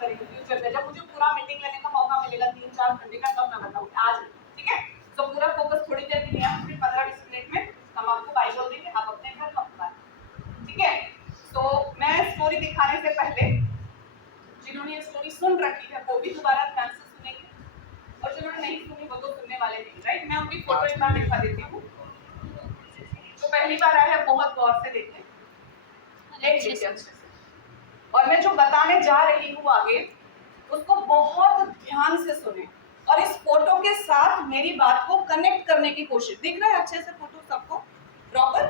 करेंगे फ्यूचर में, जब मुझे पूरा मीटिंग लेने का मौका मिलेगा 3-4 घंटे का, तब मैं बताऊंगी, आज ठीक है। तो पूरा फोकस थोड़ी देर के लिए है, फिर 15-20 मिनट में हम आपको बाय बोल देंगे, आप अपने घर हम, ठीक है। तो मैं स्टोरी दिखाने से पहले जिन्होंने ये स्टोरी सुन रखी है वो भी दोबारा ध्यान से सुनेंगे, और जिन्होंने नहीं सुनी वो तो सुनने वाले नहीं, राइट। मैं उनकी फोटो एक बार दिखा देती हूँ। जो पहली बार आया है बहुत गौर से देखें, देख लीजिए अच्छे से, और मैं जो बताने जा रही हूँ आगे उसको बहुत ध्यान से सुने, और इस फोटो के साथ मेरी बात को कनेक्ट करने की कोशिश। दिख रहा है अच्छे से फोटो सबको प्रॉपर?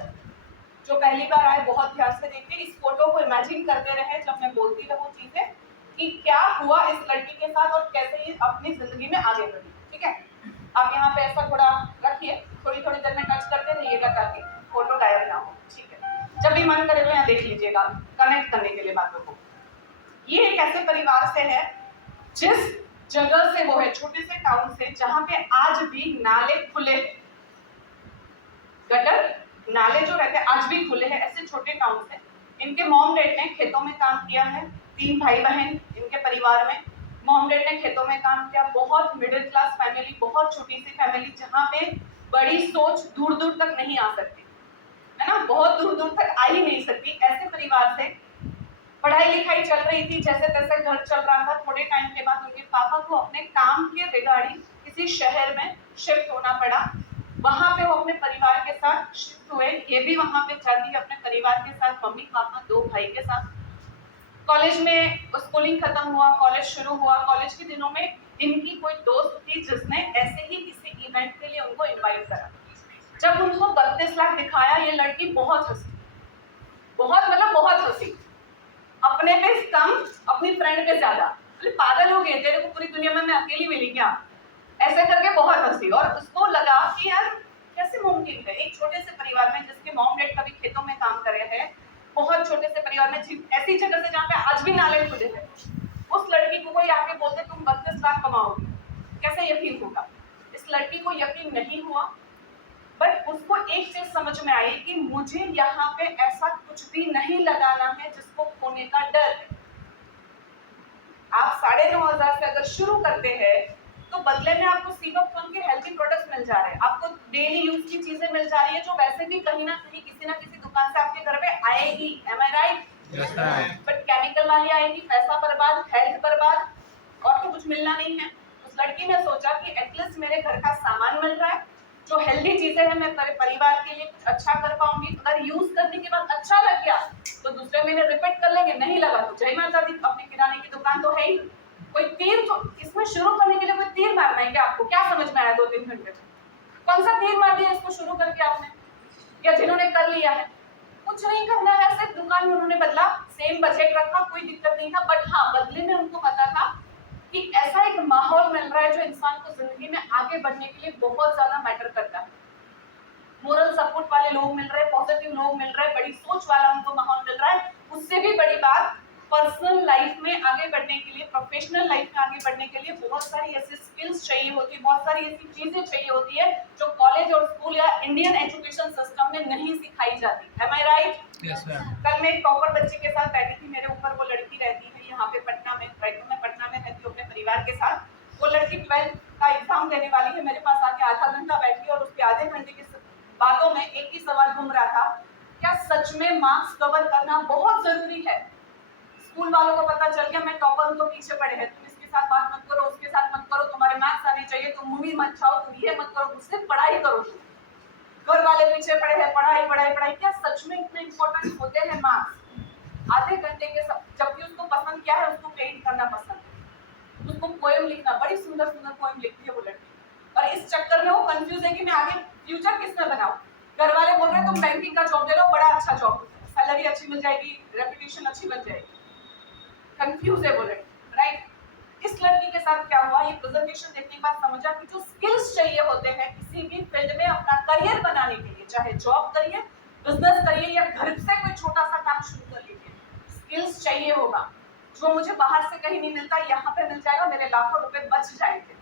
जो पहली बार आए बहुत ध्यान से देखिए, इस फोटो को इमेजिन करते रहे जब मैं बोलती रहूं चीजें कि क्या हुआ इस लड़की के साथ और कैसे ये अपनी जिंदगी में आगे बढ़ी, ठीक है। आप यहाँ पे ऐसा थोड़ा रखिए, थोड़ी थोड़ी देर में टच करते रहिएगा ताकि फोटो गायब ना हो, ठीक है। जब भी मन करे तो यहाँ देख लीजिएगा कनेक्ट करने के लिए बातों को। ये एक ऐसे परिवार से है जिस जगह से वो है, छोटे से टाउन से, जहां पे आज भी नाले खुले, गटर नाले जो रहते हैं आज भी खुले हैं, ऐसे छोटे टाउन से। इनके मॉम डैड ने खेतों में काम किया है, 3 भाई बहन इनके परिवार में। मॉम डैड ने खेतों में काम किया, बहुत मिडिल क्लास फैमिली, बहुत छोटी सी फैमिली जहाँ पे बड़ी सोच दूर दूर तक नहीं आ सकती है ना, बहुत दूर दूर तक आ ही नहीं सकती। ऐसे परिवार से पढ़ाई लिखाई चल रही थी, जैसे तैसे घर चल रहा था। थोड़े टाइम के बाद उनके पापा को अपने काम के रिगार्डिंग किसी शहर में शिफ्ट होना पड़ा। वहां पे वो अपने परिवार के साथ शिफ्ट हुए, ये भी वहां पे जाती अपने परिवार के साथ, मम्मी पापा 2 भाई के साथ। कॉलेज में स्कूलिंग खत्म हुआ, कॉलेज शुरू हुआ। कॉलेज के दिनों में इनकी कोई दोस्त थी जिसने ऐसे ही किसी इवेंट के लिए उनको इनवाइट करा। जब उनको 32 लाख दिखाया, ये लड़की बहुत हंसी, बहुत मतलब बहुत हंसी, अपने पे कम अपनी फ्रेंड पे ज्यादा। पागल हो गए, तेरे को पूरी दुनिया में मैं अकेली मिली क्या, ऐसे करके बहुत हंसी। और उसको लगा कि यार कैसे मुमकिन है एक छोटे से परिवार में जिसके मॉम डैड कभी खेतों में काम कर रहे हैं, बहुत छोटे से परिवार में, ऐसी जगह से जहाँ पे आज भी नाले खुले हैं, उस लड़की को कोई आके बोलते तुम 32 लाख कमाओगे, कैसे यकीन होगा। इस लड़की को यकीन नहीं हुआ, बट उसको एक चीज समझ में आई कि मुझे यहाँ पे ऐसा कुछ भी नहीं लगाना है जिसको खोने का डर है। आप 9,500 से अगर शुरू करते हैं तो बदले में आपको सीबोफॉर्म के हेल्थी प्रोडक्ट्स मिल जा रहे हैं, आपको डेली यूज की चीजें मिल जा रही है जो वैसे भी कहीं ना कहीं किसी ना किसी दुकान से आपके घर पे आएगी। Am I right? But chemical वाली आएगी, पैसा बर्बाद, हेल्थ बर्बाद, और तो कुछ मिलना नहीं है। उस लड़की ने सोचा कि एटलीस्ट मेरे घर का सामान मिल रहा है, जो हेल्दी चीजें हैं, मैं मेरे परिवार के लिए कुछ अच्छा कर पाऊंगी। अगर यूज करने के बाद अच्छा लग गया तो दूसरे महीने रिपीट कर लेंगे, नहीं लगा तो जय माता दी, अपनी किराने की दुकान तो है ही। कोई तीर तो इसमें शुरू करने के लिए कोई तीर मारना है क्या आपको? क्या समझ में आया 2-3 घंटे में? कौन सा तीर मार दिया इसको शुरू करके आपने, या जिन्होंने कर लिया है? कुछ नहीं करना है, सिर्फ दुकान में उन्होंने बदला, सेम बजट रखा, कोई दिक्कत नहीं था। बट हाँ, बदले में उनको पता था कि ऐसा एक माहौल मिल रहा है जो इंसान को जिंदगी में आगे बढ़ने के लिए बहुत ज्यादा मैटर करता है। मोरल सपोर्ट वाले लोग मिल रहे हैं, पॉजिटिव लोग मिल रहे हैं, बड़ी सोच वाला उनको माहौल मिल रहा है। उससे भी बड़ी बात, पर्सनल लाइफ में आगे बढ़ने के लिए, प्रोफेशनल लाइफ में आगे बढ़ने के लिए बहुत सारी ऐसी स्किल्स चाहिए होती है, बहुत सारी ऐसी चीजें चाहिए होती है जो कॉलेज और स्कूल या इंडियन एजुकेशन सिस्टम में नहीं सिखाई जाती। M I right? Yes ma'am. कल मैं एक टॉपर बच्चे के साथ बैठी थी, मेरे ऊपर वो लड़की रहती है यहाँ पे पटना में, राइट, मैं पटना में रहती हूँ अपने परिवार के साथ। वो लड़की 12th का एग्जाम देने वाली है, मेरे पास आके आधा घंटा बैठी, और उसके आधे घंटे की बातों में एक ही सवाल घूम रहा था, क्या सच में मार्क्स कवर करना बहुत जरूरी है? स्कूल वालों को पता चल गया मैं टॉपर हूँ तो पीछे पड़े हैं, तुम इसके साथ बात मत करो, उसके साथ मत करो, तुम्हारे मार्क्स आने चाहिए, तुम मूवी मत खाओ, तुम ये मत करो, उससे पढ़ाई करो। घर वाले पीछे पड़े हैं, पढ़ाई पढ़ाई पढ़ाई। क्या सच में इतने इंपॉर्टेंट होते हैं मार्क्स? आधे घंटे के सब, जबकि उसको पसंद क्या है, उसको पेंट करना पसंद है, उसको पोएम लिखना, बड़ी सुंदर सुंदर पोएम लिखती है वो लड़की। और इस चक्कर में वो कंफ्यूज है कि मैं आगे फ्यूचर किसमें बनाऊं। घर वाले बोल रहे हैं तुम बैंकिंग का जॉब ले लो, बड़ा अच्छा जॉब, सैलरी अच्छी मिल जाएगी, रेपुटेशन अच्छी बन जाएगी। कंफ्यूज है वो लड़की, राइट। इस लड़की के साथ क्या हुआ, ये प्रेजेंटेशन देखने के बाद समझा कि जो स्किल्स चाहिए होते हैं किसी भी फील्ड में अपना करियर बनाने के लिए, चाहे जॉब करिए, बिजनेस करिए, या घर से कोई छोटा सा काम शुरू कर लीजिए, स्किल्स चाहिए होगा जो मुझे बाहर से कहीं नहीं मिलता, यहाँ पे मिल जाएगा, मेरे लाखों रुपए बच जाएंगे।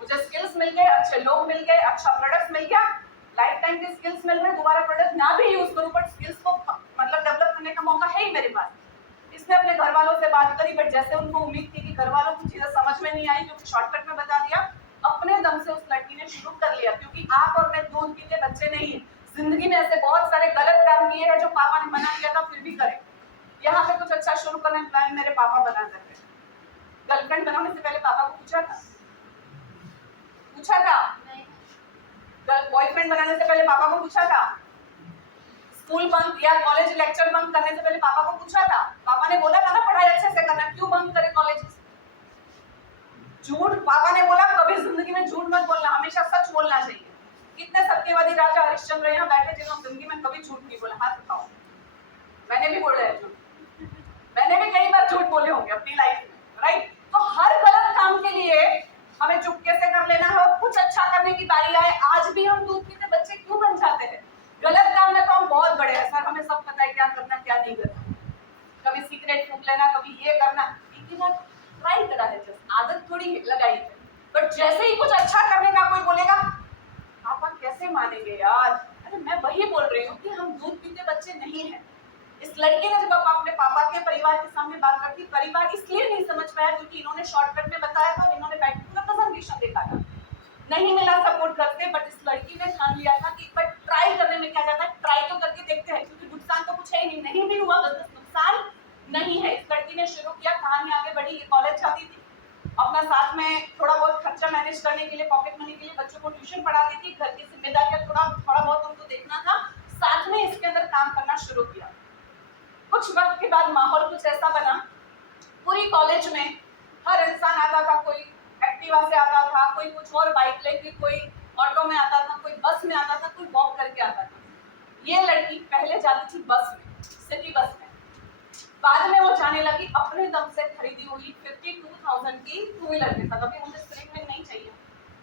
मुझे स्किल्स मिल गए, अच्छे लोग मिल गए, अच्छा प्रोडक्ट मिल गया, लाइफ टाइम के स्किल्स मिल रहे, दोबारा प्रोडक्ट ना भी यूज करूं बट स्किल्स को मतलब डेवलप करने का मौका है ही मेरे पास। इसने अपने घर वालों से बात करी, बट जैसे उनको उम्मीद थी कि घर वालों को चीजें समझ में नहीं आई क्योंकि शॉर्टकट में बता दिया, अपने दम से उस लड़की ने शुरू कर लिया। क्योंकि आप और मैं दूध पीते बच्चे नहीं है, जिंदगी में ऐसे बहुत सारे गलत काम किए हैं जो पापा ने मना किया था फिर भी करे। यहाँ पे कुछ अच्छा शुरू करने प्लान मेरे पापा बना करते। गर्लफ्रेंड बनाने से पहले पापा को पूछा था? बॉयफ्रेंड बनाने से पहले पापा को पूछा था? स्कूल बंक या कॉलेज लेक्चर बंक करने से पहले पापा को पूछा था? पापा ने बोला था ना पढ़ाई अच्छे से करना, क्यों बंक करे कॉलेज? झूठ पापा ने बोला कभी जिंदगी में झूठ मत बोलना, हमेशा सच बोलना चाहिए। कितने सत्यवादी राजा हरिश्चंद्र यहाँ बैठे जिन्होंने जिंदगी में कभी झूठ नहीं बोला, हाथ उठाओ। मैंने भी बोला है झूठ, मैंने भी कई बार झूठ बोले होंगे अपनी लाइफ में, राइट? तो हर गलत काम के लिए हमें चुपके से कर लेना है और कुछ अच्छा करने की बारी आए। आज भी हम दूध पीते बच्चे क्यों बन जाते हैं? गलत काम में तो हम बहुत बड़े हैं सर, हमें सब पता है क्या करना क्या नहीं करना। कभी सिगरेट फूंक लेना, कभी ये करना, एक बार ट्राई करा है, जस्ट आदत थोड़ी लगाई है। बट जैसे ही कुछ अच्छा करने का कोई बोलेगा, पापा कैसे मानेंगे यार? अरे मैं वही बोल रही हूँ कि हम दूध पीते बच्चे नहीं हैं। इस लड़की ने जब अपने पापा के परिवार के सामने बात रखी, परिवार इसलिए नहीं समझ पाया क्योंकि इन्होंने शॉर्टकट में बताया था, इन्होंने बैठ पूरा प्रेजेंटेशन देखा था, नहीं मिला सपोर्ट करते। बट इस लड़की ने ठान लिया था कि एक बार ट्राई करने में क्या जाता है, ट्राई तो करके देखते हैं, क्योंकि नुकसान तो कुछ है ही नहीं भी हुआ बिजनेस नुकसान नहीं है। इस लड़की ने शुरू किया, कहानी आगे बढ़ी। ये कॉलेज जाती थी, अपना साथ में थोड़ा बहुत खर्चा मैनेज करने के लिए, पॉकेट मनी के लिए बच्चों को ट्यूशन पढ़ाती थी, घर की जिम्मेदारियां थोड़ा बहुत उनको देखना था, साथ में इसके अंदर काम करना शुरू किया। कुछ वक्त के बाद माहौल कुछ ऐसा बना, पूरी कॉलेज में हर इंसान आता था, कोई एक्टिवा से आता था, कोई कुछ और बाइक लेके, कोई ऑटो में आता था, कोई बस में आता था, कोई वॉक करके आता था। ये लड़की पहले जाती थी बस में, सिटी बस में, बाद में वो जाने लगी अपने दम से खरीदी हुई 52,000 की टू व्हीलर के साथ। अभी मुझे स्क्रीन में नहीं चाहिए,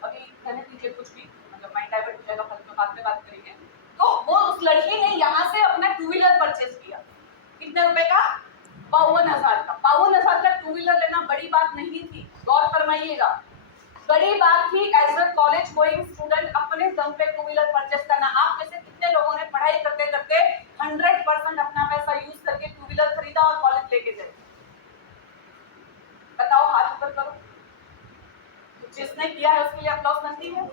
अभी कहने दीजिए कुछ भी, मतलब माइंड डाइवर्ट हो जाएगा, बाद में बात करेंगे। तो वो उस लड़की ने यहाँ से अपना टू व्हीलर परचेज किया, कितने रुपए का? 52,000 का। 52,000 का टू व्हीलर लेना बड़ी बात नहीं थी, गौर फरमाइएगा, बड़ी बात थी as a college going student अपने दम पे टू व्हीलर परचेज करना। आप में से कितने लोगों ने पढ़ाई करते करते 100% अपना पैसा यूज करके टू व्हीलर खरीदा और कॉलेज लेके गए? बताओ, हाथ ऊपर करो। तो जिसने किया है उसके लिए अप्लॉज बनती है।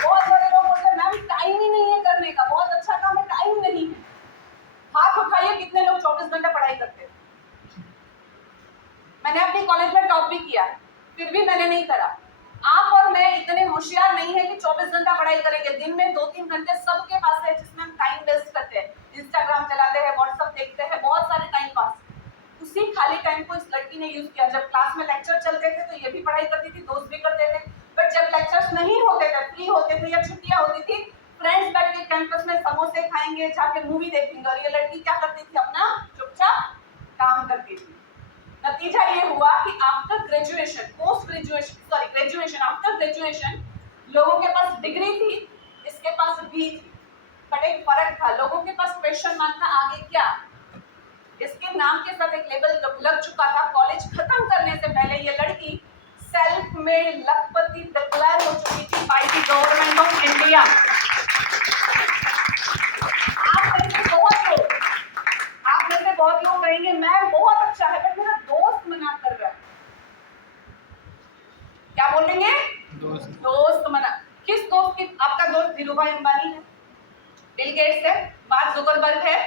बहुत सारे लोग बोलते हैं मैम टाइम ही नहीं है करने का, बहुत अच्छा काम है, टाइम नहीं है। हाथ उठाइए कितने लोग 24 घंटे पढ़ाई करते हैं? मैंने अपनी कॉलेज में टॉप भी किया है, फिर भी मैंने नहीं करा। आप और मैं इतने होशियार नहीं है कि 24 घंटा पढ़ाई करेंगे। दिन में 2-3 घंटे सबके पास है जिसमें हम टाइम वेस्ट करते हैं, इंस्टाग्राम चलाते हैं, व्हाट्सएप देखते हैं, बहुत सारे टाइम पास। उसी खाली टाइम को इस लड़की ने यूज किया। जब क्लास में लेक्चर चलते थे तो ये भी पढ़ाई करती थी, दोस्त भी करते थे। बट जब लेक्चर्स नहीं होते थे, फ्री होते थे या छुट्टियां होती थी, फ्रेंड्स बैठ के कैंपस में समोसे खाएंगे, जाके मूवी देखेंगे, और ये लड़की क्या करती थी? अपना चुपचाप काम करती थी। नतीजा ये हुआ कि आफ्टर ग्रेजुएशन, आफ्टर ग्रेजुएशन लोगों के पास डिग्री थी, इसके पास भी थी, बट एक फर्क था, लोगों के पास क्वेश्चन मार्क था आगे क्या। इसके नाम के साथ एक लेबल लग चुका था। कॉलेज खत्म करने से पहले ये लड़की सेल्फ मेड लखपति डिक्लेयर हो चुकी थी by the government of India. आप में से बहुत लोग कहेंगे मैम बहुत अच्छा है, बट मेरा दोस्त मना कर रहा है। क्या बोलेंगे? दोस्त मना। किस दोस्त की? आपका दोस्त धीरूभाई अंबानी है, बिल गेट्स है, मार्क जुकरबर्ग है।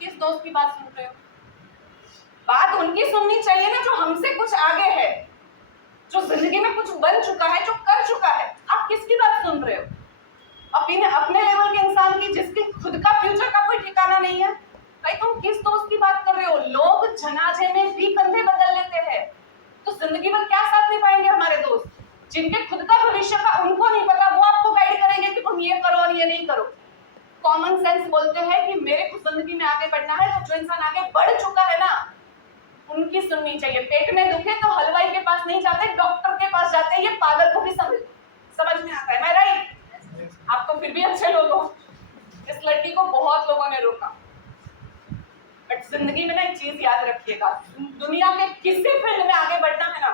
किस दोस्त की बात सुन रहे हो? बात उनकी सुननी चाहिए ना जो हमसे कुछ आगे है, जो जिंदगी में कुछ बन चुका है, जो कर चुका है। आप किसकी बात सुन रहे हो? अपने लेवल के इंसान की जिसके खुद का फ्यूचर का कोई ठिकाना नहीं है। भाई तुम किस दोस्त की बात कर रहे हो? लोग जनाजे में भी कंधे बदल लेते हैं, तो जिंदगी में क्या साथ नहीं पाएंगे हमारे दोस्त? जिनके खुद का भविष्य का उनको नहीं पता, वो आपको गाइड करेंगे कि तुम ये करो और ये नहीं करो। कॉमन सेंस बोलते हैं कि मेरे को जिंदगी में आगे बढ़ना है, तो जो इंसान आगे बढ़ चुका है ना उनकी सुननी चाहिए। पेट में दुखे तो हलवाई के पास नहीं जाते, डॉक्टर के पास जाते हैं। ये पागल को भी समझ में आता है। मैं राइट? आप तो फिर भी अच्छे लोग हो। इस लड़की को बहुत लोगों ने रोका, बट जिंदगी में ना एक चीज याद रखिएगा, दुनिया के किसी फील्ड में आगे बढ़ना है ना,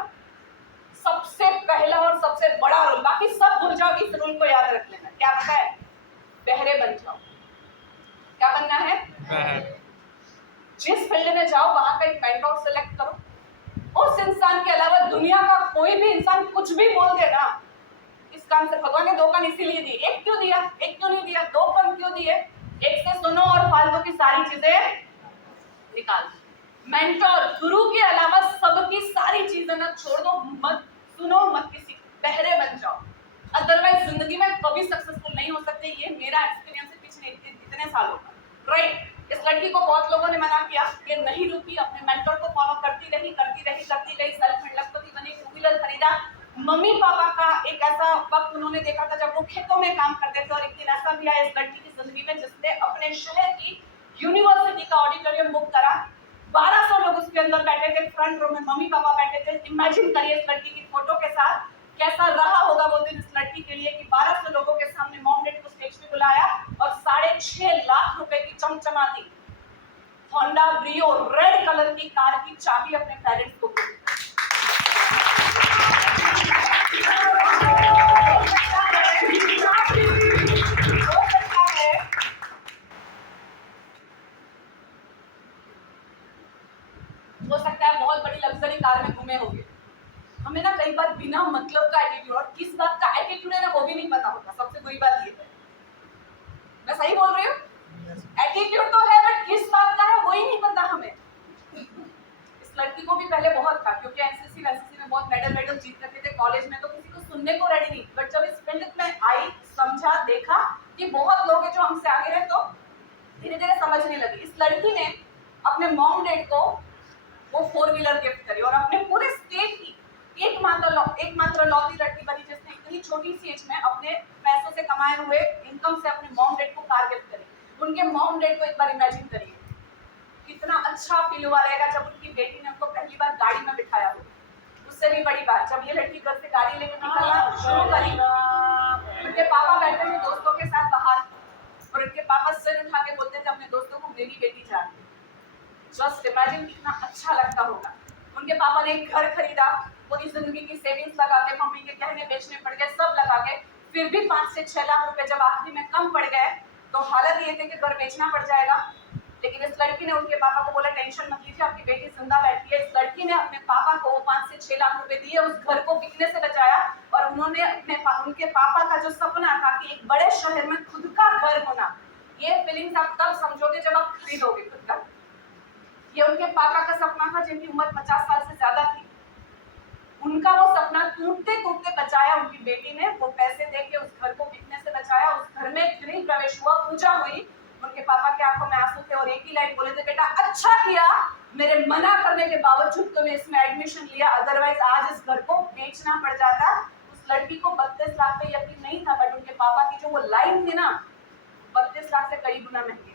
सबसे पहला और सबसे बड़ा रूल, बाकी सब भूल जाओ, इस रूल को याद रख लेना। क्या पता है? बहरे बन जाओ। क्या बनना है? जिस फील्ड में जाओ वहां का एक मेंटोर सेलेक्ट करो। उस इंसान के अलावा दुनिया का कोई भी इंसान कुछ भी बोल दे ना, इस कान से भगवान ने 2 कान इसीलिए दिए, एक क्यों दिया, एक क्यों नहीं दिया, 2 कान क्यों दिए? एक से सुनो और फालतू की सारी चीजें निकाल दो। मेंटोर गुरु के अलावा सबकी सारी चीजें ना छोड़ दो, मत सुनो, मत किसी बहरे बन जाओ, अदरवाइज जिंदगी में कभी सक्सेसफुल नहीं हो सकते। ये मेरा एक्सपीरियंस है पिछले इतने सालों का, राइट। इस लड़की को बहुत लोगों ने मना किया, ये नहीं रुकी, अपने मेंटर को फॉलो करती रही, सेल्फ लखपति बनी, 2 व्हीलर खरीदा। मम्मी पापा का एक ऐसा वक्त उन्होंने देखा था जब वो खेतों में काम करते थे, और एक दिन ऐसा भी आया इस लड़की की जिंदगी में जिसने अपने शहर की यूनिवर्सिटी का ऑडिटोरियम बुक करा। 1200 लोग उसके अंदर बैठे थे, फ्रंट रो में मम्मी पापा बैठे थे। इमेजिन करिए इस लड़की की फोटो के साथ कैसा रहा होगा वो दिन इस लड़की के लिए कि 1200 लोगों के सामने मॉम डैड को स्टेज पे बुलाया और 6.5 लाख रुपए की चमचमाती होंडा ब्रियो रेड कलर की कार की चाबी अपने पेरेंट्स को दी। हो सकता है बहुत बड़ी लग्जरी कार में घूमे होंगे। हमें ना कई बार बिना मतलब का एटीट्यूड, और किस बात का एटीट्यूड है ना वो भी नहीं पता होता। सबसे बुरी बात ये है, मैं सही बोल रही हूँ? एटीट्यूड तो है बट किस बात का है वो ही नहीं पता हमें। इस लड़की को भी पहले बहुत था, क्योंकि एनसीसी में बहुत मेडल जीत करते थे। कॉलेज में तो किसी को सुनने को रेडी नहीं, बट जब इस फील्ड में आई, समझा, देखा कि बहुत लोग हैं जो हमसे आगे हैं, तो धीरे धीरे समझने लगी। इस लड़की ने अपने मॉम डैड को वो 4 व्हीलर गिफ्ट करी, और अपने पूरे स्टेट की एकमात्र लौती लड़की बनी जिसने इतनी छोटी सी एज में अपने पैसों से कमाए हुए इनकम से अपने मॉम डैड को कार गिफ्ट करी। उनके मॉम डैड को एक बार इमेजिन करिए कितना अच्छा फील हुआ रहेगा जब उनकी बेटी ने उनको पहली बार गाड़ी में बिठाया हो। उससे भी बड़ी बात, जब ये लड़की घर से गाड़ी लेकर निकलना शुरू करी, उनके पापा बैठे थे दोस्तों के साथ बाहर, और उनके पापा सिर उठा के बोलते थे अपने दोस्तों को मेरी बेटी जा रही है। जस्ट इमेजिन कितना अच्छा लगता होगा। उनके पापा ने एक घर खरीदा, पूरी जिंदगी की सेविंग्स लगा के, मम्मी के गहने बेचने पड़ गए, सब लगा के, फिर भी 5 से 6 लाख रुपए जब आखिरी में कम पड़ गए तो हालत ये थी कि घर बेचना पड़ जाएगा। लेकिन इस लड़की ने उनके पापा को बोला टेंशन मत लीजिए, आपकी बेटी जिंदा बैठी है। इस लड़की ने अपने पापा को 5 से 6 लाख रुपए दिए, उस घर को बिकने से बचाया, और उन्होंने उनके पापा का जो सपना था कि एक बड़े शहर में खुद का घर होना, ये फीलिंग्स आप तब समझोगे जब आप खरीदोगे खुद का। ये उनके पापा का सपना था जिनकी उम्र 50 साल से ज्यादा थी। उनका वो सपना टूटते टूटते बचाया उनकी बेटी ने, वो पैसे देके उस घर को बिकने से बचाया। उस घर में गृह प्रवेश हुआ, पूजा हुई, उनके पापा की आंखों में आंसू थे और एक ही लाइन बोले थे, बेटा अच्छा किया मेरे मना करने के बावजूद तुम्हें इसमें एडमिशन लिया, अदरवाइज आज इस घर को बेचना पड़ जाता। उस लड़की को 32 लाख पे यकीन नहीं था, बट उनके पापा की जो वो लाइन थी ना, 32 लाख से कई गुना महंगी।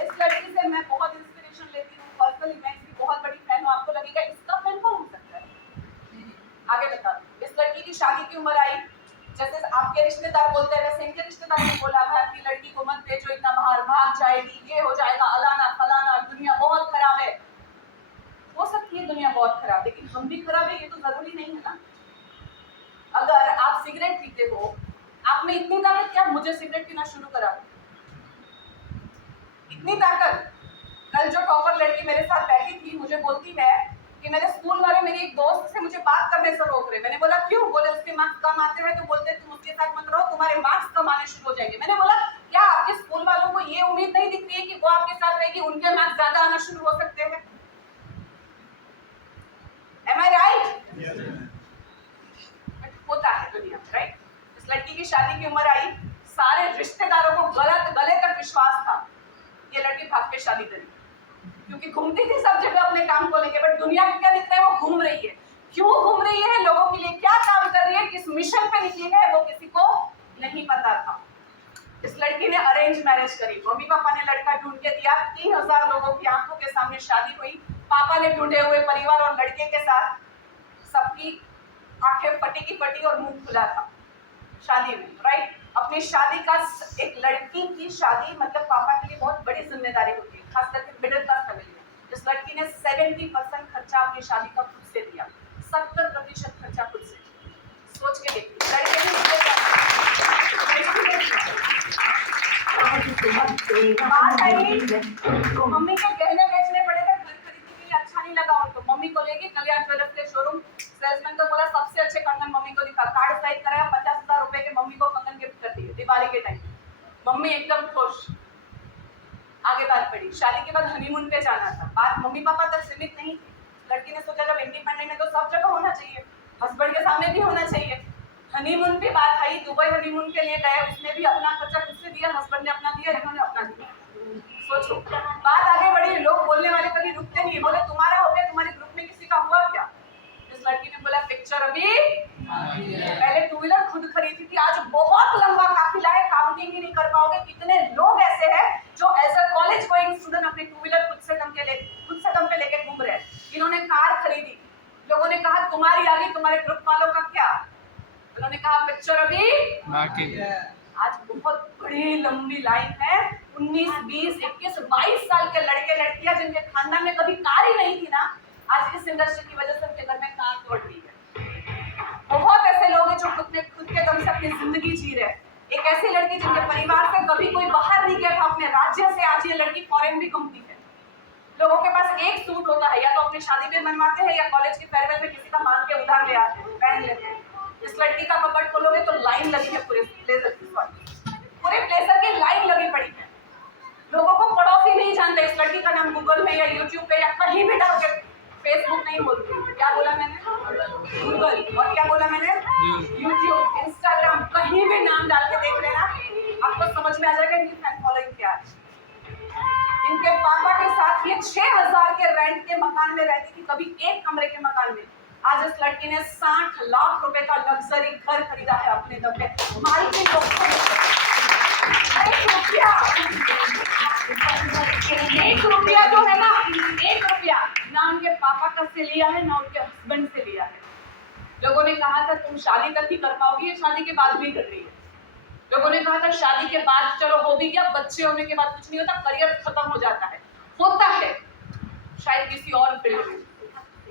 इस लड़की से मैं बहुत इंस्पिरेशन लेती हूँ, पर्सनली मैं इसकी बहुत बड़ी फैन हूँ। आपको लगेगा इसका फैन कौन हो सकता है? आगे बता। इस लड़की की शादी की उम्र आई, जैसे आपके रिश्तेदार बोलते हैं वैसे इनके रिश्तेदार ने बोला, भाई अपनी लड़की को मत भेजो, इतना बाहर भाग जाएगी, ये हो जाएगा, अलाना फलाना, दुनिया बहुत खराब है। हो सकती है दुनिया बहुत खराब, लेकिन हम भी खराब है ये तो जरूरी नहीं है ना। अगर आप सिगरेट पीते हो, आप में इतनी ताकत क्या मुझे सिगरेट पीना शुरू करा, इतनी ताकत। कल जो टॉपर लड़की मेरे साथ बैठी थी मुझे बोलती है कि मेरे स्कूल वाले मेरी एक दोस्त से मुझे बात करने से रोक रहे। मैंने बोला क्यों? बोले उसके मार्क्स कम आते हैं तो बोलते तुम उसके साथ मत रहो, तुम्हारे मार्क्स कम आने शुरू हो जाएंगे। मैंने बोला क्या आपके स्कूल वालों को ये उम्मीद नहीं दिख रही है कि वो आपके साथ रहेगी, उनके मार्क्स ज्यादा आना शुरू हो सकते हैं? Am I right? होता है दुनिया में, राइट? इस लड़की की शादी की उम्र आई, सारे रिश्तेदारों को गले तक विश्वास था, ये लड़की भाग के शादी करी, क्योंकि घूमती थी सब जगह अपने काम को लेके, बट दुनिया को क्या दिख रहा है? वो घूम रही है। क्यों घूम रही है? लोगों के लिए क्या काम कर रही है, किस मिशन पे निकली है, वो किसी को नहीं पता था। इस लड़की ने अरेंज मैरिज करी, मम्मी पापा ने लड़का ढूंढ के दिया, 3000 लोगों की आंखों के सामने शादी हुई, पापा ने ढूंढे हुए परिवार और लड़के के साथ, सबकी आंखें फटी की फटी और मुंह खुला था शादी में, राइट? अपनी शादी का, एक लड़की की शादी मतलब पापा के लिए बहुत बड़ी जिम्मेदारी होती है, खास करके मिडिल क्लास फैमिली में। इस लड़की ने 70% खर्चा अपनी शादी का खुद से दिया, 70% खर्चा खुद से। सोच के देखिए, लड़के ने बात आई, मम्मी के गहने बेचने पड़े थे, घर खरीदने के लिए अच्छा नहीं लगा उनको। मम्मी को लेके कल्याण ज्वेलर्स के शोरूम, सेल्समैन को बोला सबसे अच्छे कंगन मम्मी को दिखा, कार्ड साइड कराया, 50,000 रुपए के मम्मी को कंगन गिफ्ट कर दिए दिवाली के टाइम। मम्मी एकदम खुश। आगे बात पड़ी, शादी के बाद हनीमून पे जाना था। बात मम्मी पापा तक सीमित नहीं थी। लड़की ने सोचा जब इंडिपेंडेंट है तो सब जगह होना चाहिए, हस्बैंड के सामने भी होना चाहिए। हनीमून पे बात आई, दुबई हनीमून के लिए गए, उसने भी अपना खर्चा खुद से दिया, हस्बैंड ने अपना दिया, इन्होंने अपना दिया। सोचो, बात आगे बढ़ी, लोग बोलने वाले कभी रुकते नहीं, बोले तुम्हारा हो गया, तुम्हारे ग्रुप में किसी का हुआ क्या? इस लड़की ने बोला पिक्चर अभी पहले टू व्हीलर खुद खरीदी थी, आज बहुत लंबा काफिला है, काउंटिंग ही नहीं कर पाओगे कितने लोग ऐसे हैं जो as a college going student अपनी टू व्हीलर खुद से दम पे लेके घूम रहे हैं। इन्होंने कार खरीदी, लोगों ने कहा तुम्हारी आ गई, तुम्हारे ग्रुप वालों का क्या? उन्होंने कहा पिक्चर अभी बाकी। आज बहुत बड़ी लंबी लाइन है, 19, 20, 21, 22 साल के लड़के लड़कियां जिनके खानदान में कभी कार ही नहीं थी ना, आज इस इंडस्ट्री की वजह से उनके घर में कार दौड़ रही है। बहुत ऐसे लोग हैं जो खुद के दम से अपनी जिंदगी जी रहे हैं। एक ऐसी लड़की जिनके परिवार से कभी कोई बाहर नहीं गया था अपने राज्य से, आज ये लड़की फॉरेन भी घूमती है। लोगों के पास एक सूट होता है, या तो अपनी शादी में बनवाते हैं या कॉलेज के फेयरवेल में किसी का मांग के उधार ले आते हैं, पहन लेते हैं। इस लड़की का कपड़ खोलोगे तो लाइन लगी है पूरे ब्लेजर की, पूरे ब्लेजर की लाइन लगी पड़ी है। लोगों को पड़ोसी नहीं जानते, इस लड़की का नाम गूगल में या यूट्यूब पे या कहीं भी डाल के, फेसबुक नहीं बोलती, क्या बोला मैंने? गूगल। और क्या बोला मैंने? यूट्यूब, इंस्टाग्राम, कहीं भी नाम डाल के देख लेना, आपको समझ में आ जाएगा इनकी फैन फॉलोइंग क्या है। इनके पापा के साथ ये 6,000 के रेंट के मकान में रहती थी, कभी एक कमरे के मकान में। आज इस लड़की ने 60 लाख रुपए का लग्जरी घर खरीदा है अपने दम पे। मालकिन लोग एक रुपया जो है ना, 1 रुपया ना उनके पापा का से लिया है ना उनके हस्बैंड से लिया है। लोगों ने कहा था तुम शादी तक ही कर पाओगी, ये शादी के बाद भी कर रही है। लोगों ने कहा था शादी के बाद चलो हो भी गया, बच्चे होने के बाद कुछ नहीं होता, करियर खत्म हो जाता है। होता है शायद किसी और फील्ड में।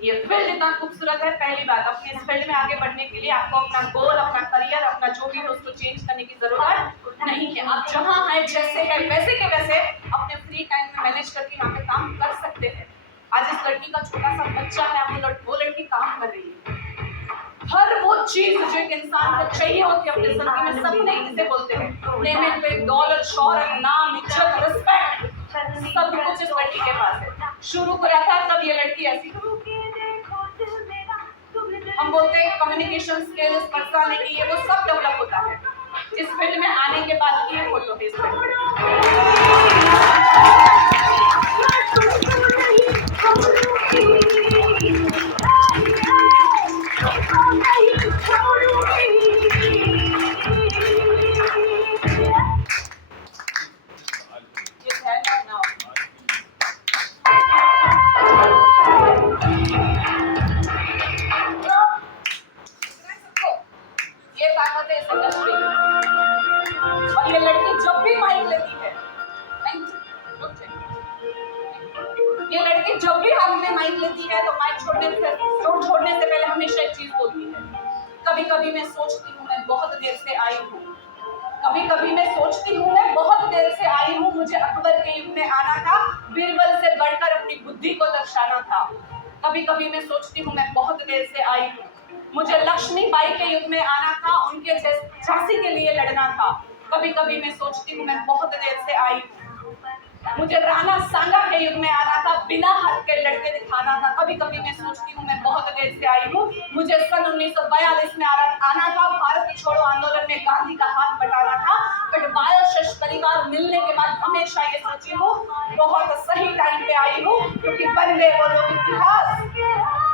ये फील्ड इतना खूबसूरत है। पहली बात, अपने इस फील्ड में आगे बढ़ने के लिए आपको अपना गोल, अपना करियर, अपना जो भी है उसको चेंज करने की जरूरत नहीं है। आप जहाँ हैं, जैसे है वैसे के वैसे अपने फ्री टाइम में मैनेज करके यहाँ पे काम कर सकते हैं। आज इस लड़की का छोटा सा बच्चा है, वो लड़की काम कर रही है। हर वो चीज जो एक इंसान को चाहिए होती है अपनी जिंदगी में, सपने किसे बोलते हैं, नेम पे दौलत, शोहरत, नाम, इज्जत, रिस्पेक्ट, सब कुछ इस लड़की के पास है। शुरू करा था तब ये लड़की ऐसी, हम बोलते हैं कम्युनिकेशन स्किल्स, पर्सनालिटी, ये वो सब डेवलप होता है। इस फील्ड में आने के बाद की ये फोटो है। जब भी हाथ में माइक लेती है तो माइक छोड़ने से पहले हमेशा एक चीज बोलती है, कभी कभी मैं सोचती हूँ मैं बहुत देर से आई हूँ, कभी कभी मैं सोचती हूँ मैं बहुत देर से आई हूँ, मुझे अकबर के युग में आना था, बीरबल से बढ़कर अपनी बुद्धि को दर्शाना था। कभी कभी मैं सोचती हूँ मैं बहुत देर से आई हूँ, मुझे लक्ष्मीबाई के युग में आना था, उनके झांसी के लिए लड़ना था। कभी कभी मैं सोचती हूँ मैं बहुत देर से आई हूँ, मुझे राणा सांगा के युग में आना था, बिना हाथ के लड़के दिखाना था। कभी कभी मैं सोचती हूँ मैं बहुत देर से आई हूँ, मुझे सन 1942 में आना था, भारत छोड़ो आंदोलन में गांधी का हाथ बटाना था। बट बायोशेष परिवार मिलने के बाद हमेशा ये सोची हूँ बहुत सही टाइम पे आई हूँ, क्योंकि बन गए वो लोग इतिहास।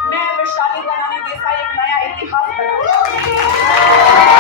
मैं वैशाली बनानी देसाई एक नया इतिहास बना